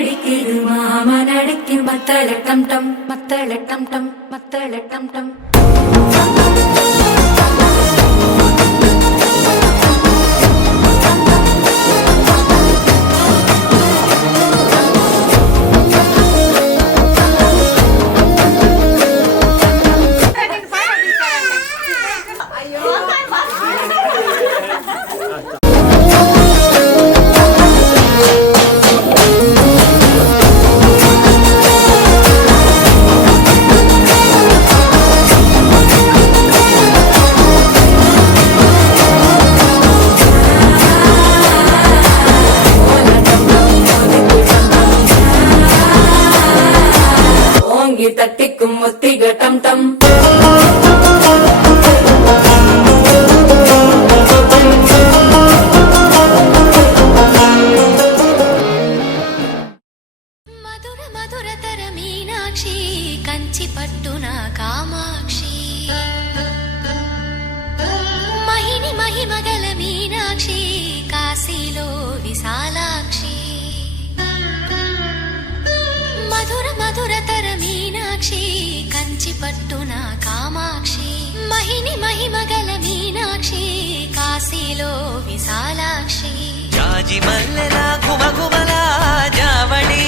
அடிக்குது மாமன் அடிக்கு மத்தள டம் டம் மத்தள டம் டம் மத்தள டம் டம். தட்டிக்கும் முத்திக டம் டம். మధుర మధురతర మీనాక్షి కంచి పట్టున కామాక్షి మహిని మహిమగల మీనాక్షి కాశీలో విశాలాక్షి మధుర మధురతర మీనాక్షి కంచి పట్టున కామాక్షి మహిని మహిమగల మీనాక్షి కాశీలో విశాలాక్షి జాజి మల్లెల గుమగుమల జావళి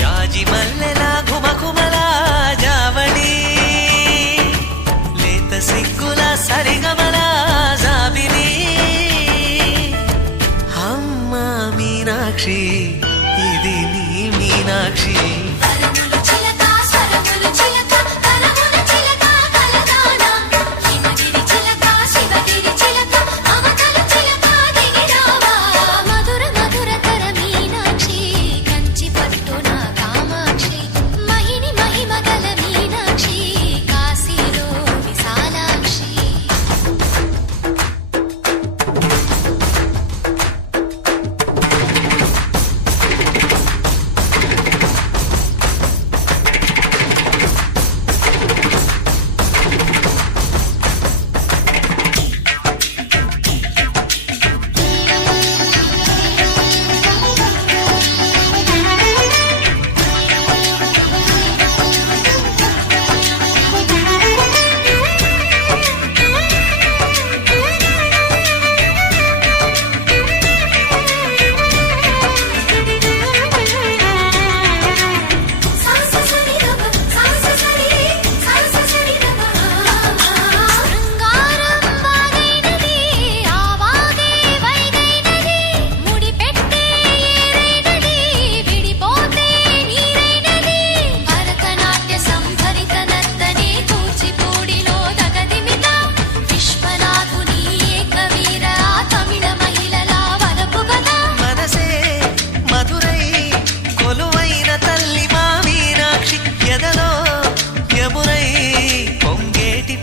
జాజి మల్లెల గుమగుమల జావళి లేత సిగ్గుల సరిగమల జాబిలి అమ్మ మీనాక్షి ఇది నీ మీనాక్షి.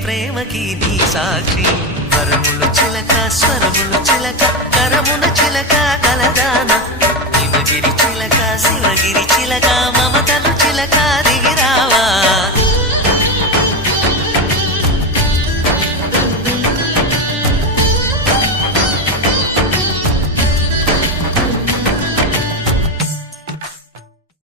ప్రేమకి నీ సాక్షి వరములు చిలక స్వరములు చిలక కరమున చిలక కలదాన హిమగిరి చిలక శివగిరి చిలక మమతలు చిలక